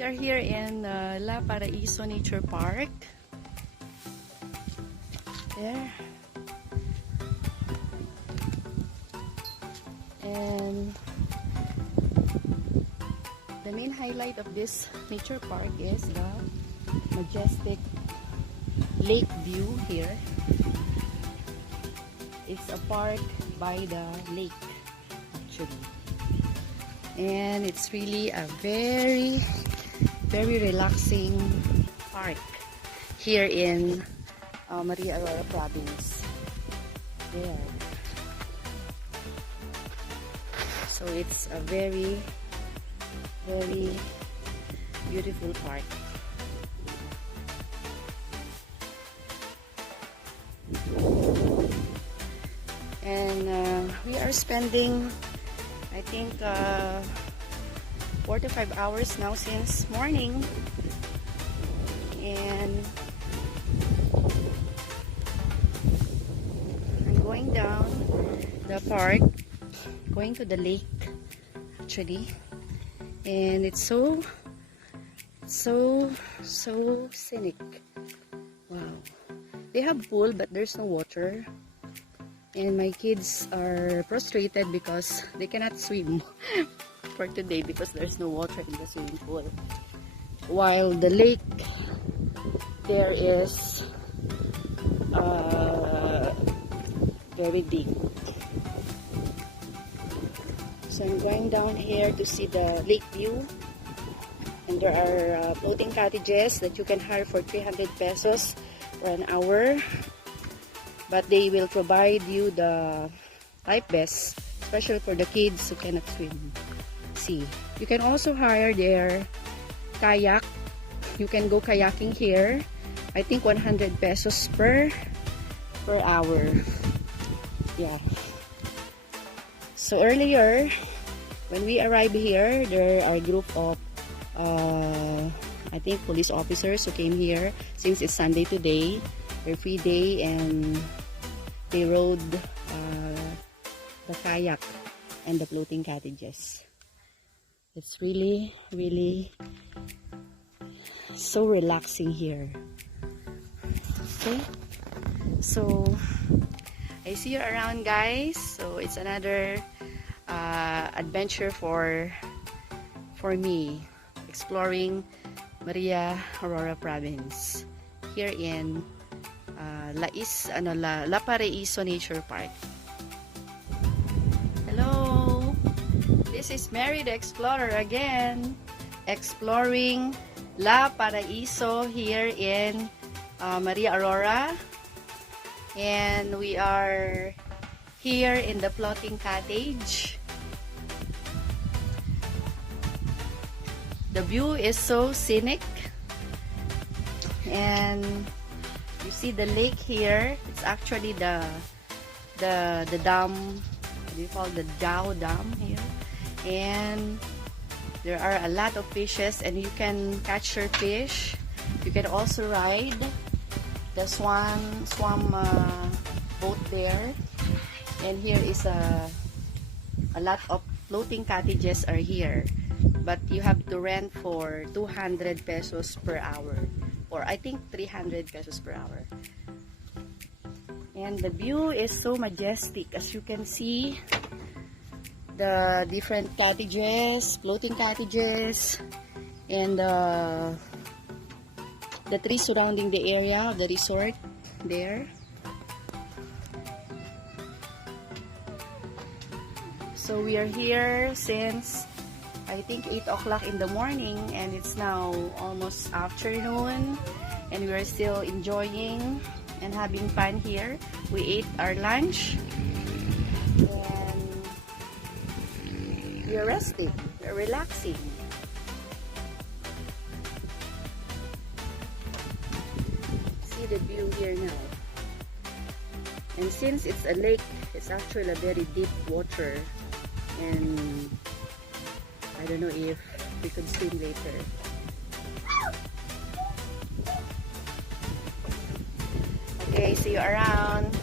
We are here in Paraiso Nature Park. There. And the main highlight of this nature park is the majestic lake view here. It's a park by the lake actually. And it's really a very relaxing park here in Aurora Province. There. So it's a very beautiful park. And we are spending, I think, 4 to 5 hours now since morning. And I'm going down the park, going to the lake actually, and it's so scenic. Wow. They have pool but there's no water, and my kids are frustrated because they cannot swim for today because there's no water in the swimming pool, while the lake there is very deep. So I'm going down here to see the lake view, and there are floating cottages that you can hire for 300 pesos for an hour, but they will provide you the life vest, especially for the kids who cannot swim. See, you can also hire their kayak. You can go kayaking here. I think 100 pesos per hour. Yeah. So earlier, when we arrived here, there are a group of I think police officers who came here since it's Sunday today, their free day, and they rode the kayak and the floating cottages. It's really so relaxing here. Okay, so I see you around, guys. So it's another adventure for me, exploring Aurora Province here in Paraiso Nature Park. Hello, this is Mary the Explorer again, exploring Paraiso here in Aurora, and we are here in the floating cottage. The view is so scenic, and you see the lake here. It's actually the dam. What do you call the Dow Dam here? And there are a lot of fishes, and you can catch your fish. You can also ride the swam boat there. And here is a lot of floating cottages are here, but you have to rent for 200 pesos per hour, or I think 300 pesos per hour. And the view is so majestic, as you can see. The different cottages, floating cottages, and the trees surrounding the area of the resort there. So we are here since I think 8 o'clock in the morning, and it's now almost afternoon, and we are still enjoying and having fun here. We ate our lunch and we are resting, we are relaxing. See the view here now. And since it's a lake, it's actually a very deep water, and I don't know if we could swim later. Okay, see you around.